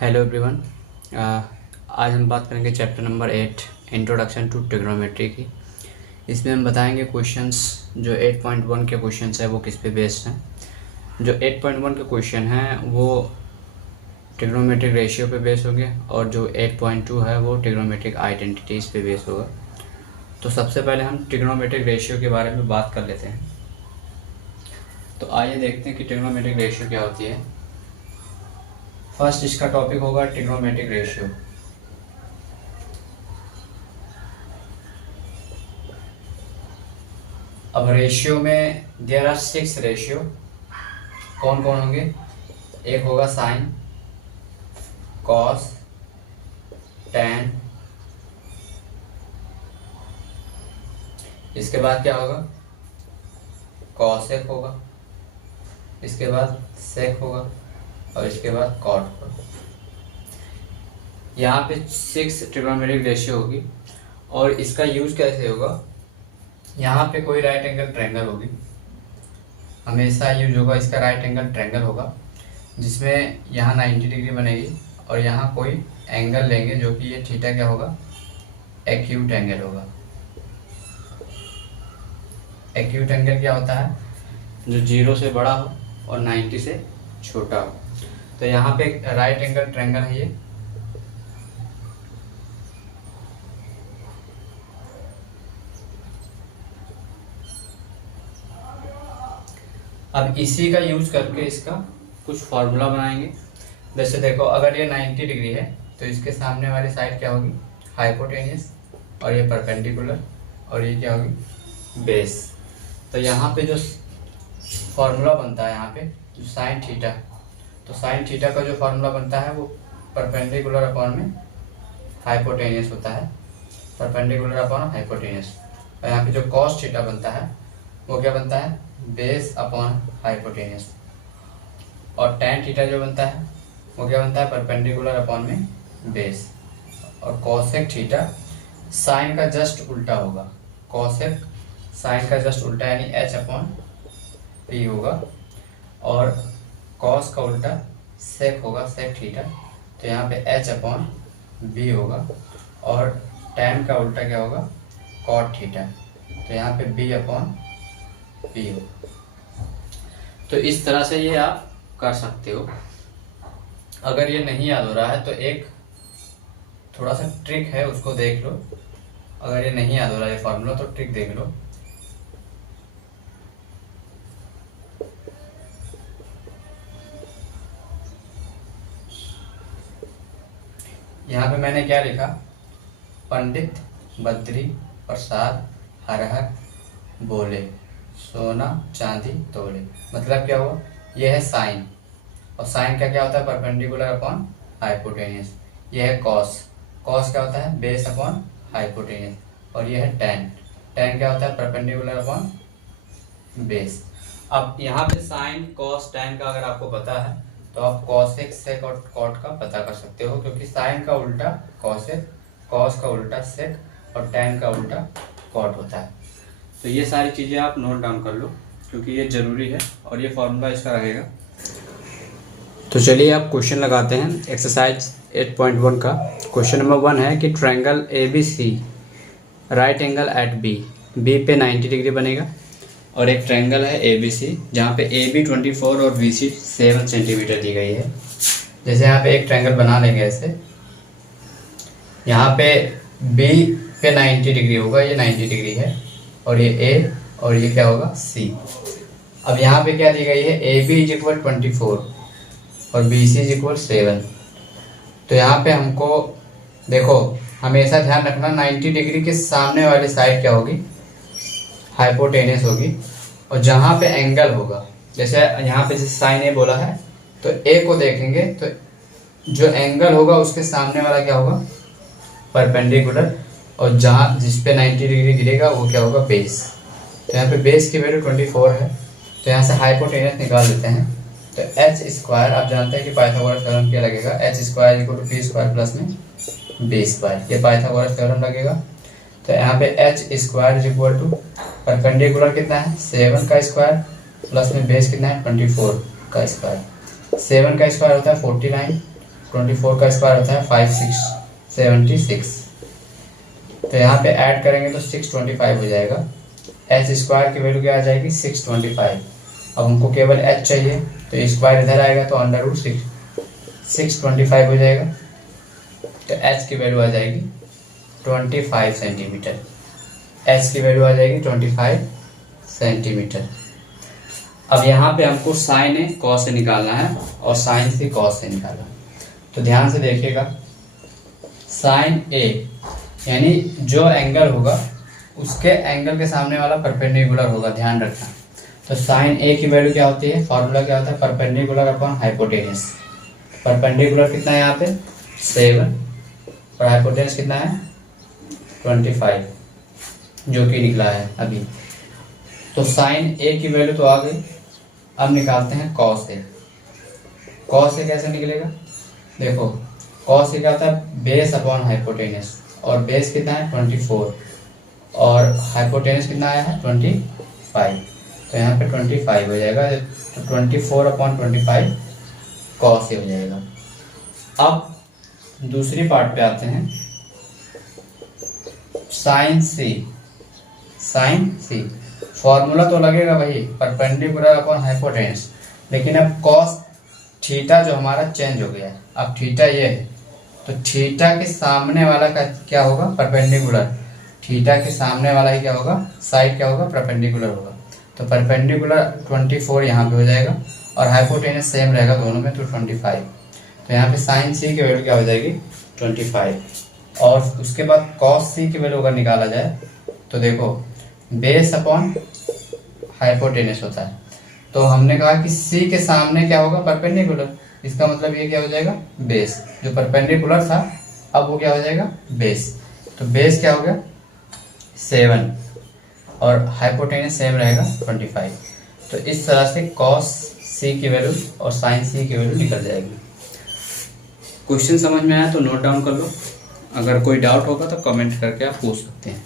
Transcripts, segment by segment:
Hello everyone. आज हम बात करेंगे chapter number 8 introduction to trigonometry की। इसमें हम बताएंगे क्वेश्चंस जो 8.1 के क्वेश्चंस है वो किस पे बेस्ड हैं। जो 8.1 के क्वेश्चन हैं वो ट्रिग्नोमेट्रिक रेशियो पे बेस होंगे और जो 8.2 है वो ट्रिग्नोमेट्रिक आइडेंटिटीज़ पे बेस होगा। तो सबसे पहले हम ट्रिग्नोमेट्रिक रेशियो के बारे में बात कर लेते हैं। तो आइए देखते हैं कि ट्रिग्नोमेट्रिक रेशियो क्या होती है। फर्स्ट इसका टॉपिक होगा ट्रिग्नोमेट्रिक रेशियो। अब रेशियो में देयर आर 6 रेशियो। कौन कौन होंगे? एक होगा साइन, कॉस, टैन, इसके बाद क्या होगा? कॉसेक होगा, इसके बाद सेक होगा और इसके बाद कॉट होगा। यहाँ पे 6 ट्रिग्नोमेट्रिक रेशियो होगी और इसका यूज कैसे होगा? यहाँ पे कोई राइट एंगल ट्रायंगल होगी, हमेशा यूज होगा इसका राइट एंगल ट्रायंगल होगा, जिसमें यहाँ 90 डिग्री बनेगी और यहाँ कोई एंगल लेंगे जो कि ये थीटा क्या होगा? एक्यूट एंगल होगा। एक्यूट एंगल क्या होता है? जो 0 से बड़ा हो और 90 से छोटा हो। तो यहाँ पे राइट एंगल ट्रायंगल है ये। अब इसी का यूज करके इसका कुछ फार्मूला बनाएंगे। जैसे देखो, अगर ये 90 डिग्री है तो इसके सामने वाली साइड क्या होगी? हाइपोटेनियस, और ये परपेंडिकुलर, और ये क्या होगी? बेस। तो यहाँ पे जो फार्मूला बनता है, यहाँ पे जो साइन थीटा, तो साइन थीटा का जो फार्मूला बनता है वो परपेंडिकुलर अपॉन में हाइपोटेनियस होता है, परपेंडिकुलर अपॉन हाइपोटेनियस। और यहाँ पे जो कॉस थीटा बनता है वो क्या बनता है? Base upon hypotenuse. और टैन थीटा जो बनता है वो क्या बनता है? परपेंडिकुलर अपॉन में बेस। और कॉसेक थीटा साइन का जस्ट उल्टा होगा। कॉसेक साइन का जस्ट उल्टा यानी एच अपॉन पी होगा, और कॉस का उल्टा सेक होगा, सेक थीटा, तो यहाँ पे एच अपॉन बी होगा, और टैन का उल्टा क्या होगा? कॉट थीटा, तो यहाँ पे बी अपॉन पी होगा। तो इस तरह से ये आप कर सकते हो। अगर ये नहीं याद हो रहा है तो एक थोड़ा सा ट्रिक है, उसको देख लो। अगर ये नहीं याद हो रहा है ये फार्मूला तो ट्रिक देख लो। यहाँ पे मैंने क्या लिखा? पंडित बद्री प्रसाद हर हर बोले, सोना चांदी तोले। मतलब क्या हुआ? ये है साइन, और साइन का क्या होता है? Perpendicular upon hypotenuse. ये है कॉस, कॉस क्या होता है? Base upon hypotenuse. और ये है टैन, टैन क्या होता है? Perpendicular upon base. अब यहाँ पे साइन, कॉस, टैन का अगर आपको पता है तो आप कॉसेक, सेक और कॉट का पता कर सकते हो, क्योंकि साइन का उल्टा कॉसेक, कॉस का उल्टा सेक और टैन का उल्टा कॉट होता है। तो ये सारी चीज़ें आप नोट डाउन कर लो, क्योंकि ये ज़रूरी है और ये फॉर्मूला इसका रहेगा। तो चलिए आप क्वेश्चन लगाते हैं। एक्सरसाइज 8.1 का क्वेश्चन नंबर 1 है कि triangle ABC right angle at B पे 90 डिग्री बनेगा, और एक ट्रायंगल है ABC जहाँ पे AB 24 और BC 7 सेंटीमीटर दी गई है। जैसे यहाँ पे एक ट्रायंगल बना लेंगे ऐसे, यहाँ पे B पे 90 डिग्री होगा, ये 90 डिग्री है, और ये A और ये क्या होगा? C। अब यहाँ पे क्या दी गई है? AB इज इक्वल 24 और BC इज इक्वल 7। तो यहाँ पे हमको देखो, हमेशा ध्यान रखना 90 डिग्री के सामने वाली साइड क्या होगी? हाइपोटेनियस होगी। और जहाँ पे एंगल होगा, जैसे यहाँ पे जैसे साइन ए बोला है, तो ए को देखेंगे तो जो एंगल होगा उसके सामने वाला क्या होगा? परपेंडिकुलर। और जहाँ जिस पे 90 डिग्री गिरेगा वो क्या होगा? बेस। तो यहाँ पे बेस की वैल्यू 24 है, तो यहाँ से हाइपोटेनियस निकाल लेते हैं। तो एच स्क्वायर, आप जानते हैं कि पाइथागोरस थ्योरम क्या लगेगा? H square equal to P square plus में बी स्क्वायर, ये पाइथागोरस थ्योरम लगेगा। तो यहाँ पे H square is equal to perpendicular कितना है? 7 का स्क्वायर प्लस में बेस कितना है? 24 का स्क्वायर। 7 का स्क्वायर होता है 49 24 का स्क्वायर होता है 576। तो यहाँ पे ऐड करेंगे तो 625 हो जाएगा। एच स्क्वायर की वैल्यू क्या आ जाएगी 625। अब हमको केवल एच चाहिए, तो स्क्वायर इधर आएगा तो अंडर रूट 625 हो जाएगा। तो एच की वैल्यू आ जाएगी 25 सेंटीमीटर। एच की वैल्यू आ जाएगी 25 सेंटीमीटर। अब यहाँ पे हमको साइन ए कॉस से निकालना है और साइन सी कॉस से निकालना है। तो ध्यान से देखिएगा, साइन ए यानी जो एंगल होगा उसके एंगल के सामने वाला परपेंडिकुलर होगा, ध्यान रखना। तो साइन ए की वैल्यू क्या होती है, फॉर्मूला क्या होता है, परपेंडिकुलर अपॉन हाइपोटेनस। परपेंडिकुलर कितना है यहाँ पे 7 और हाइपोटेनस कितना है 25, जो कि निकला है अभी। तो साइन ए की वैल्यू तो आ गई। अब निकालते हैं कॉस ए। कॉस ए कैसे निकलेगा, देखो कॉस ए क्या होता है बेस अपॉन हाइपोटेनस, और बेस कितना है 24 और हाइपोटेनस कितना आया है 25। तो यहाँ पे 25 हो जाएगा, तो 24/25 कॉस ए हो जाएगा। अब दूसरी पार्ट पे आते हैं, साइन सी। साइन सी फॉर्मूला तो लगेगा वही परपेंडिकुलर अपॉन हाइपोटेनस, लेकिन अब कॉस थीटा जो हमारा चेंज हो गया है। अब थीटा ये है, तो थीटा के सामने वाला का क्या होगा परपेंडिकुलर। थीटा के सामने वाला ही क्या होगा, साइड क्या होगा परपेंडिकुलर होगा। तो परपेंडिकुलर 24 यहाँ पे हो जाएगा और हाइपोटेनस सेम रहेगा दोनों में, तो 25। तो यहाँ पे साइन सी की वैल्यू क्या हो जाएगी 25। और उसके बाद कॉस सी की वैल्यू अगर निकाला जाए तो देखो बेस अपॉन हाइपोटेनस होता है। तो हमने कहा कि सी के सामने क्या होगा परपेंडिकुलर, इसका मतलब ये क्या हो जाएगा बेस। जो परपेंडिकुलर था अब वो क्या हो जाएगा बेस। तो बेस क्या हो गया 7 और हाइपोटेनस सेम रहेगा 25। तो इस तरह से कॉस सी की वैल्यू और साइन सी की वैल्यू निकल जाएगी। क्वेश्चन समझ में आया तो नोट डाउन कर लो, अगर कोई डाउट होगा तो कमेंट करके आप पूछ सकते हैं।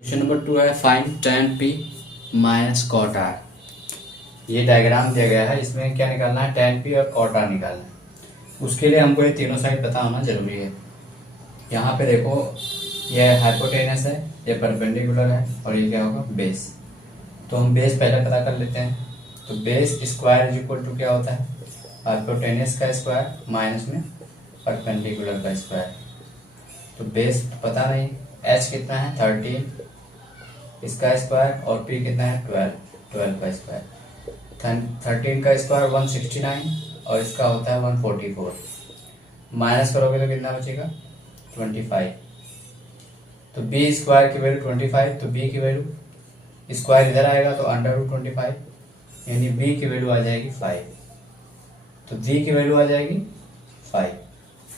क्वेश्चन नंबर 2 है find tan p minus cot r। ये डायग्राम दिया गया है, इसमें क्या निकालना है tan p और cot r निकालना है। उसके लिए हमको ये तीनों साइड पता होना जरूरी है। यहाँ पे देखो ये हाइपोटेनस है, ये परपेंडिकुलर है और ये क्या होगा बेस। तो हम बेस पहले पता कर लेते हैं। तो base square is equal to क्या होता है हाइपोटेनस का स्क्वायर माइनस में परपेंडिकुलर का स्क्वायर। तो बेस पता नहीं, h कितना है 13 इसका स्क्वायर और p कितना है 12 का स्क्वायर। 13 का स्क्वायर 169 और इसका होता है 144। माइनस करोगे तो कितना बचेगा 25। तो b स्क्वायर की वैल्यू 25, तो b की वैल्यू स्क्वायर इधर आएगा तो अंडर रूट 25, यानी b की वैल्यू आ जाएगी 5। तो b की वैल्यू आ जाएगी 5।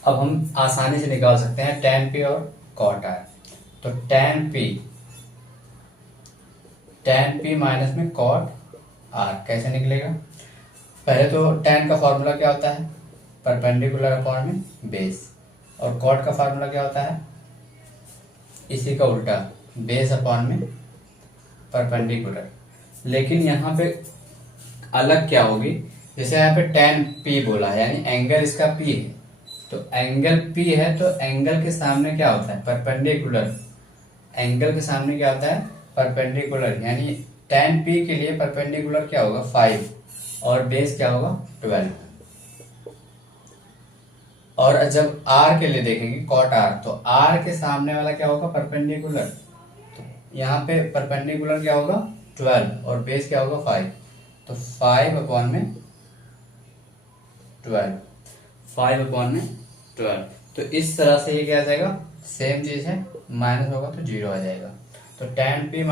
अब हम आसानी से निकाल सकते हैं tan p और cot r। तो tan p माइनस में cot r कैसे निकलेगा। पहले तो tan का फॉर्मूला क्या होता है परपेंडिकुलर अपॉन में बेस, और cot का फॉर्मूला क्या होता है इसी का उल्टा बेस अपॉन में परपेंडिकुलर। लेकिन यहाँ पे अलग क्या होगी, जैसे यहाँ पे tan p बोला है यानी एंगल इसका p है, तो एंगल p है तो एंगल के सामने क्या होता है परपेंडिकुलर। एंगल के सामने क्या होता है परपेंडिकुलर, यानी tan p के लिए परपेंडिकुलर क्या होगा 5 और बेस क्या होगा 12। और जब r के लिए देखेंगे cot r, तो r के सामने वाला क्या होगा परपेंडिकुलर। तो यहाँ पे परपेंडिकुलर क्या होगा 12 और बेस क्या होगा 5। तो 5/12। तो इस तरह से ये क्या आ जाएगा सेम चीज है, माइनस होगा तो 0 आ जाएगा। तो tan p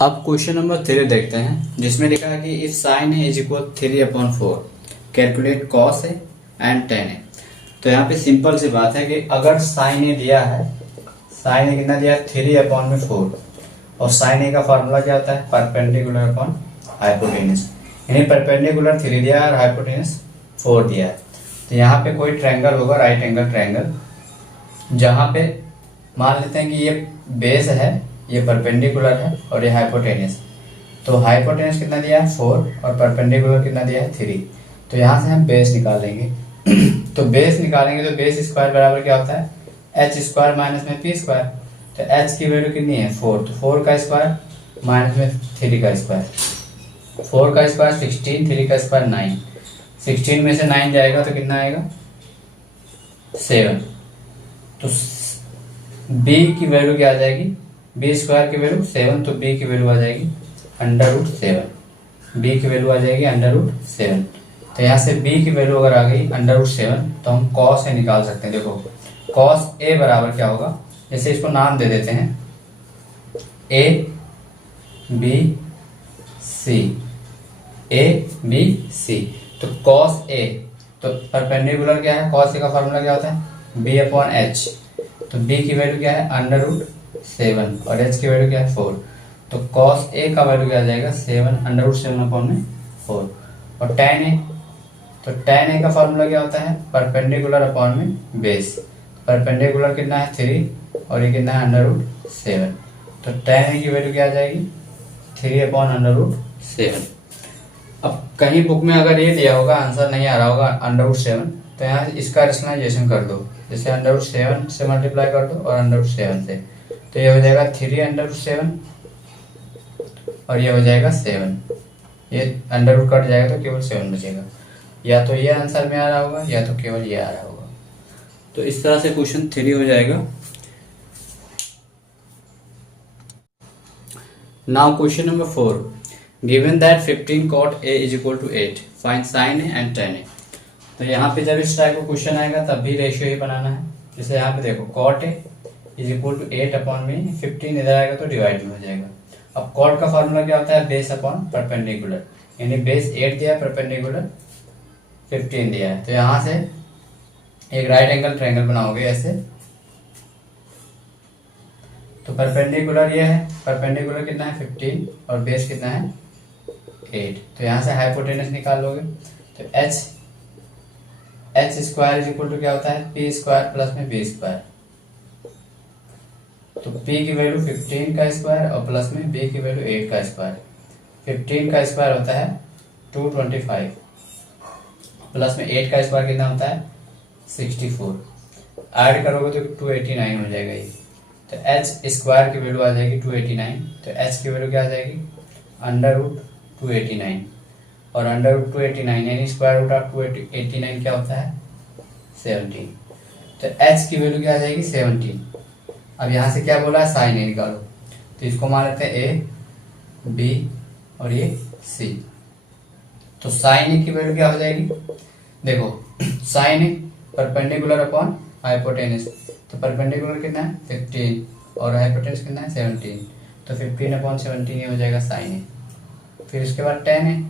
अब क्वेश्चन नंबर 3 देखते हैं, जिसमें लिखा है कि if sin a is equal 3/4 calculate cos a and tan a। तो यहाँ पे सिंपल सी बात है कि अगर sin a दिया है, sin a कितना दिया है 3/4, और sin a का फॉर्मूला क्या होता है परपेंडिकुलर अपॉन हाइपोटेनस, यानी परपेंडिकुलर 3 दिया है और हाइपोटेनस 4 दिया है। तो यहाँ पे कोई ट्रायंगल होगा राइट एंगल ट्रायंगल, जहाँ पे मान लेते हैं कि ये बेस है, ये परपेंडिकुलर है और ये हाइपोटेनस। तो हाइपोटेनस कितना दिया है 4 और परपेंडिकुलर कितना दिया है 3। तो यहाँ से हम बेस निकाल लेंगे। तो बेस निकालेंगे तो बेस स्क्वायर बराबर क्या होता है एच स्क्वायर माइनस में पी स्क्वायर। तो एच की वैल्यू कितनी है 4, तो 4 का स्क्वायर माइनस में 3 का स्क्वायर। 4 का स्क्वायर 16, 3 का स्क्वायर 9। 16 में से 9 जाएगा तो कितना आएगा 7। तो b की वैल्यू क्या आ जाएगी, b स्क्वायर की वैल्यू 7, तो b की वैल्यू आ जाएगी √7। b की वैल्यू आ जाएगी √7। तो यहाँ से b की वैल्यू अगर आ गई √7 तो हम cos a निकाल सकते हैं। देखो cos a बराबर क्या होगा, जैसे इसको नाम दे देते हैं a b c, a b c। तो cos a, तो परपेंडिकुलर क्या है, cos a का फॉर्मूला क्या होता है b/h। तो b की वैल्यू क्या है √7 और h की वैल्यू क्या है 4। तो cos a का वैल्यू क्या आ जाएगा 7 √7/4। और tan a, तो tan a का फॉर्मूला क्या होता है परपेंडिकुलर अपॉन में बेस। परपेंडिकुलर कितना है 3 और ये कितना है √7। तो tan a की वैल्यू क्या आ जाएगी 3/√7। अब कहीं बुक में अगर ये दिया होगा आंसर नहीं आ रहा होगा √7, तो यहाँ इसका रेशनलाइजेशन कर दो, जैसे √7 से मल्टीप्लाई कर दो और √7 से, तो ये हो जाएगा 3 और ये हो जाएगा 7। ये अंडर कट जाएगा तो केवल 7 बचेगा। या तो ये आंसर में आ रहा होगा या तो केवल ये आ रहा होगा। तो इस तरह से क्वेश्चन 3 हो जाएगा। Now question number 4, given that 15 cot a is equal to 8, find sin a and tan a। तो यहाँ पे जब इस टाइप का क्वेश्चन आएगा तब भी रेशियो ही बनाना है। जैसे यहाँ पे देखो cot a is equal to 8/में 15 इधर आएगा तो डिवाइड में हो जाएगा। अब cot का फॉर्मूला क्या होता है बेस अपॉन परपेंडिकुलर, यानी बेस 8 दिया है परपेंडिकुलर 15 दिया है। तो यहाँ से एक राइट एंगल ट्रायंगल बनाओगे ऐसे, तो परपेंडिकुलर ये है, परपेंडिकुलर कितना है 15 और बेस कितना है 8। तो यहाँ से हाइपोटेनस निकाल लोगे। तो H square is equal to क्या होता है पी स्क्वायर प्लस में बी स्क्वायर। तो p की वैल्यू 15 का स्क्वायर और प्लस में b की वैल्यू 8 का स्क्वायर। 15 का स्क्वायर होता है 225 प्लस में 8 का स्क्वायर कितना होता है 64। ऐड करोगे तो 289 हो जाएगा ये। तो h स्क्वायर की वैल्यू आ जाएगी 289। तो h की वैल्यू क्या आ जाएगी √289 और √289 यानी स्क्वायर रूट ऑफ 289 क्या होता है 17। तो h की वैल्यू क्या आ जाएगी 17। अब यहाँ से क्या बोला है साइन ए निकालो, तो इसको मान लेते हैं ए बी और ये सी। तो साइन ए की वैल्यू क्या हो जाएगी, देखो साइन ए परपेंडिकुलर अपॉन हाइपोटेनस। तो परपेंडिकुलर कितना है 15 और हाइपोटेनस कितना है 17। तो 15/17 ये हो जाएगा साइन ए। फिर उसके बाद टेन है,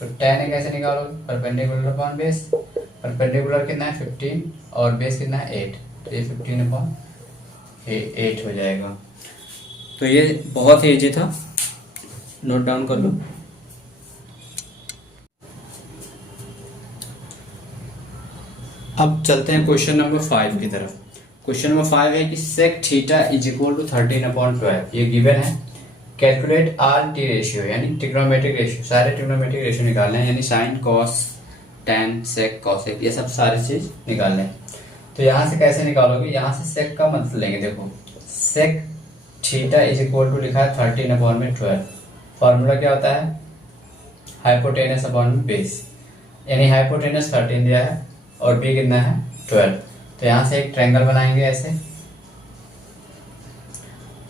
तो टेन ए कैसे निकालोगे परपेंडिकुलर अपॉन बेस। परपेंडिकुलर कितना है 15 और बेस कितना है 8, तो ये 15/8 हो जाएगा। तो ये बहुत ही इजी था, नोट डाउन कर लो। अब चलते हैं क्वेश्चन नंबर 5 की तरफ। क्वेश्चन नंबर 5 है कि sec theta is equal to 13/12। ये गिवन है। कैलकुलेट आर टी रेशियो यानी ट्रिग्नोमेट्रिक रेशियो, सारे ट्रिग्नोमेट्रिक रेशियो निकालने हैं, यानी sine cos tan sec cosec ये सब सारी चीज निकालने हैं। तो यहाँ से कैसे निकालोगे, यहाँ से सेक का मतलब लेंगे। देखो sec theta is equal to लिखा है 13/12। फॉर्मूला क्या होता है हाइपोटेनस अपॉन बेस, यानी हाइपोटेनस 13 दिया है और बी कितना है 12। तो यहाँ से एक ट्रायंगल बनाएंगे ऐसे,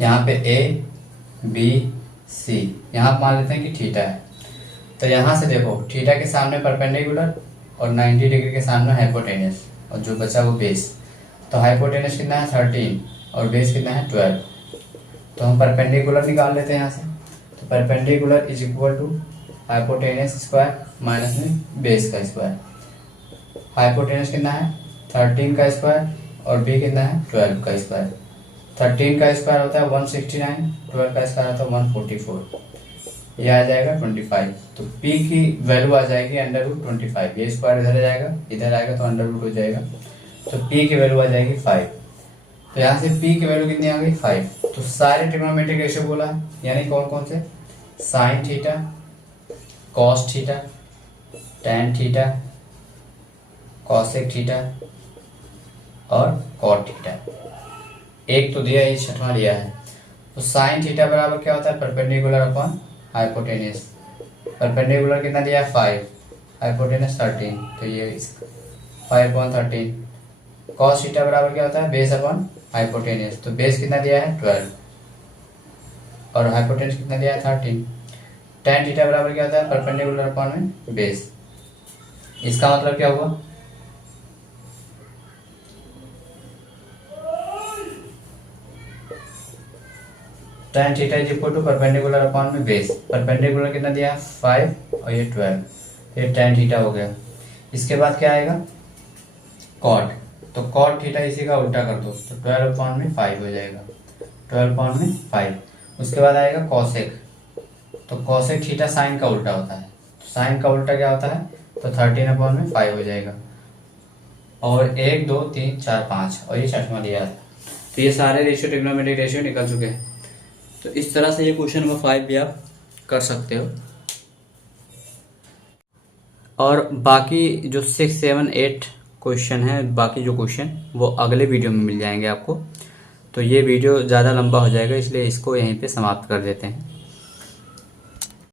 यहाँ पे ए बी सी, यहाँ मान लेते हैं कि थीटा है। तो यहाँ से देखो थीटा के सामने परपेंडिकुलर और 90 डिग्री के सामने हाइपोटेनस और जो बचा वो बेस। तो हाइपोटेनस कितना है 13 और बेस कितना है 12। तो हम परपेंडिकुलर निकाल लेते हैं यहाँ से। तो perpendicular is equal to hypotenuse square minus में बेस का स्क्वायर। हाइपोटेनस कितना है 13 का स्क्वायर और बी कितना है 12 का स्क्वायर। 13 का स्क्वायर होता है 169, 12 का स्क्वायर होता है 144, ये आ जाएगा 25। तो p की वैल्यू आ जाएगी √25। ये स्क्वायर इधर जाएगा, इधर आएगा तो √ हो जाएगा। तो p की वैल्यू आ जाएगी 5। तो यहाँ से p की वैल्यू कितनी आ गई 5। तो सारे ट्रिग्नोमेट्रिक रेशियो बोला है, यानी कौन कौन से sine theta, cos theta, tan theta, cosec theta और कॉट थीटा। एक तो दिया, ये छठवां दिया है। तो साइन थीटा बराबर क्या होता है, परपेंडिकुलर अपॉन हाइपोटेन्यूज। परपेंडिकुलर कितना दिया है 5, हाइपोटेन्यूज 13, तो ये 5/13। कॉस थीटा बराबर क्या होता है, बेस अपॉन हाइपोटेन्यूज, तो बेस कितना दिया है 12 और हाइपोटेन्यूज कितना दिया है 13। टैन थीटा बराबर क्या होता है, परपेंडिकुलर अपॉन में बेस। इसका मतलब क्या हुआ, tan theta is equal to perpendicular upon में बेस। परपेंडिकुलर कितना दिया है 5 और ये 12, ये tan थीटा हो गया। इसके बाद क्या आएगा कॉट, तो कॉट थीटा इसी का उल्टा कर दो, तो 12/5 हो जाएगा, 12/5। उसके बाद आएगा कॉसेक, तो कॉसेक थीटा साइन का उल्टा होता है, तो साइन का उल्टा क्या होता है, तो 13/5 हो जाएगा। और 1 2 3 4 5 और ये छठवां दिया था। तो ये सारे रेशियो ट्रिग्नोमेट्रिक रेशियो निकल चुके हैं। तो इस तरह से ये क्वेश्चन नंबर 5 भी आप कर सकते हो। और बाकी जो 6 7 8 क्वेश्चन है, बाकी जो क्वेश्चन वो अगले वीडियो में मिल जाएंगे आपको। तो ये वीडियो ज़्यादा लंबा हो जाएगा, इसलिए इसको यहीं पे समाप्त कर देते हैं।